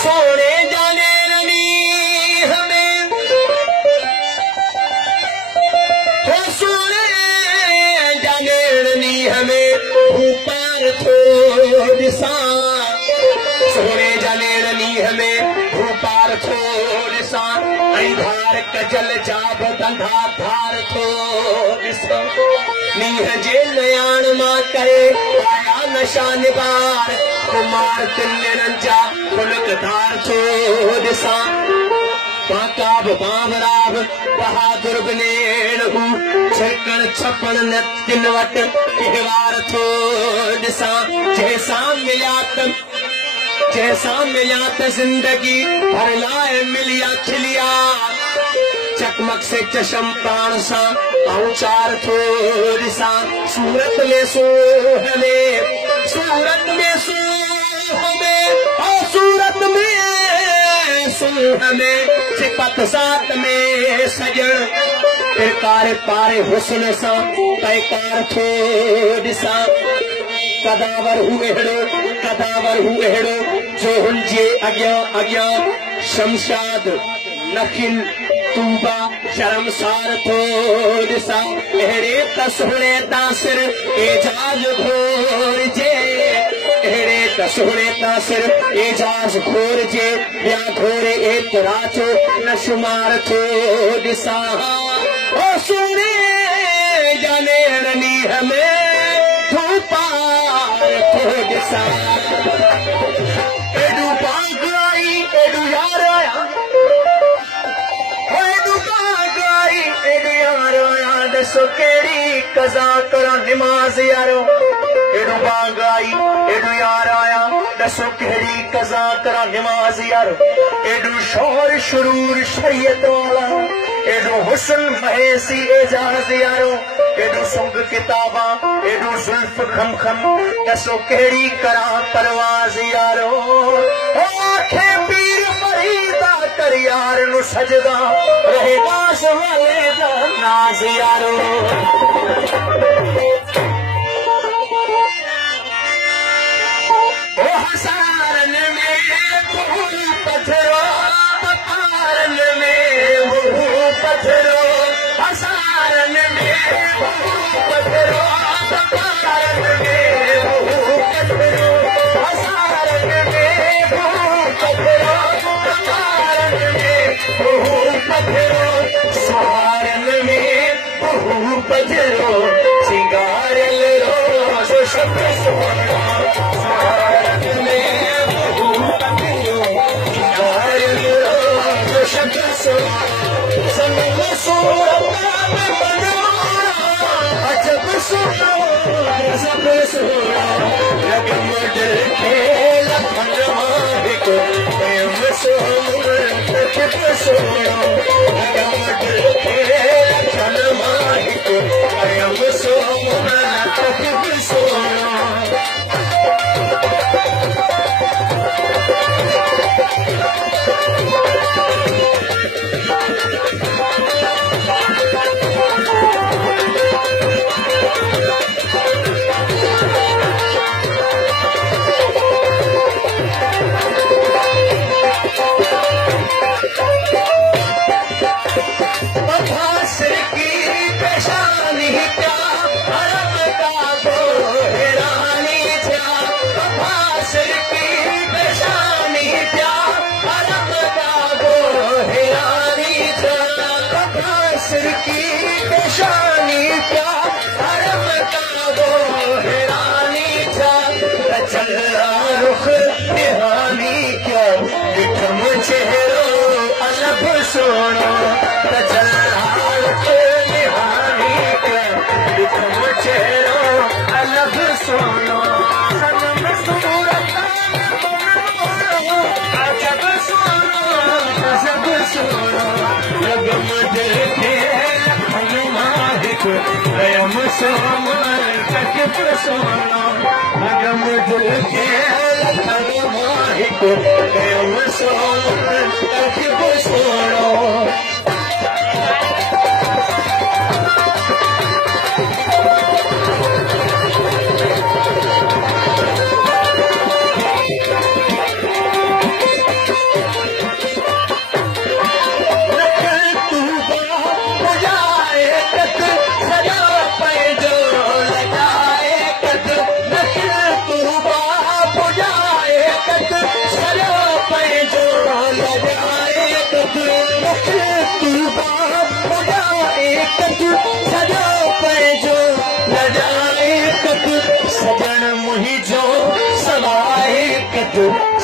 सोने जाने रनी हमें, सोने जाने रनी हमें ऊपर थोड़ी सा, सोने जाने रनी हमें ऊपर थोड़ी सा, अंधार कजल जाब धंधा धार थोड़ी सा, नीह जे नयान मां करे आया नशा निबार, कुमार तिन्ने रंजा धार थोड़ी सा, बाकाब बाबराब बहादुर बनेण हूँ, छिकण छपण न तिन वट कहवार थोड़ी सा, जैसा मिला त जिंदगी भर लाए मिलिया खिलिया, चकमक से चशम प्राण सा औचार थोड़ी सा, सूरत में सो हमें, सूरत में सो हमें, और सूरत में सो हमें, सिपत साथ में सजन प्रकार पारे हुस्न सा पैकार थोड़ी सा, कदावर हुए हेड़ो जो हुनजे अॻियां अॻियां शमशाद नखिल तूबा शर्मसार थोड़ी सा, अहिड़े तसुणे तासिर एजाज घोरजे, अहिड़े तसुणे तासिर एजाज घोरजे, ॿिया घोरे एतिराचो न शुमार थोड़ी सा, ओ सुणे जाने रनी हमें थोड़ी सा, एडू पाग आई एडू यार आया, एडू पाग आई एडू यार आया, दसो केड़ी कज़ा करा निमाज यारो, एडू पाग आई एडू यार आया, दसो केड़ी कज़ा करा निमाज यारो, एडू शोर शुरूर शरीयत वाला, एडू हुस्न महेसी एजाज यारो, एडू सुंग किताबा एडू जुल्फ खम खम, दसो केड़ी करा परवाज यारो, आखे पीर फरीदा कर यार नु सजदा, रहे दास वाले दा नाज यारो, ओ हसारन में फूल पथरो, पथारन में फूल पथरो, हसारन में फूल पथरो, पथारन में फूल पथरो, हसारन में फूल पथरो, पथारन में फूल पथरो, सहारन में फूल पथरो, सिंगारल रोज़ शब्द सोना, सहारन में फूल पथरो, सिंगारल रोज़ शब्द सोना, सनम सोना अजब सोना जब सोना, लगम खेल खलमाहिक प्रेम सोना, तक सोना, लगम खेल खलमाहिक प्रेम सोना, तक सोना, सोना चेहरो अलग सोना, सनम सूरत अजब सोना, जब सोना, लगम देखे खलमाहिक प्रेम सोना, तक सोना, लगम देखे खलमाहिक प्रेम सोना,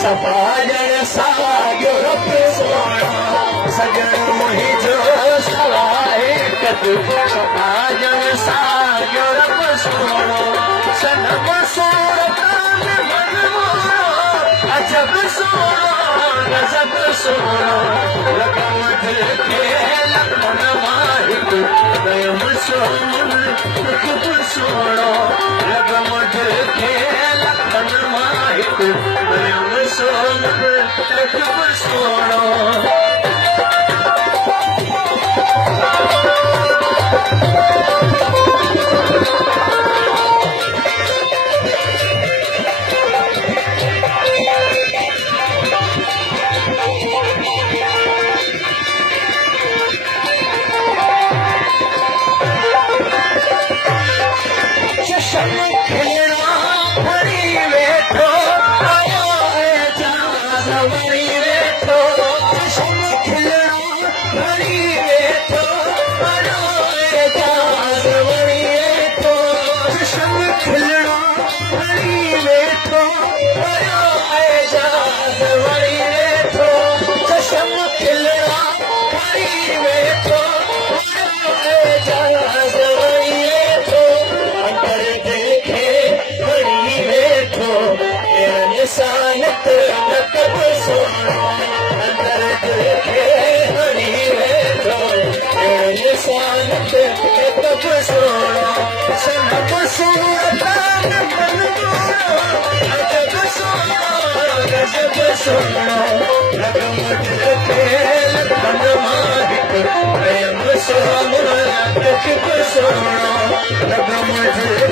सफ़ाजण साॻियो रब सोणा सजण मुंहिंजो सवाए कदु सफ़ाजण साॻियो रब सोणो सनम सूरत में मज़मूनो अजब सोणो गज़ब सोणो लॻम दिल खे लखन मां हिकु कयमि सोन हिकु सोणो लॻम दिल खे लखन मां हिकु कयमि सोन हिकु सोणो लगम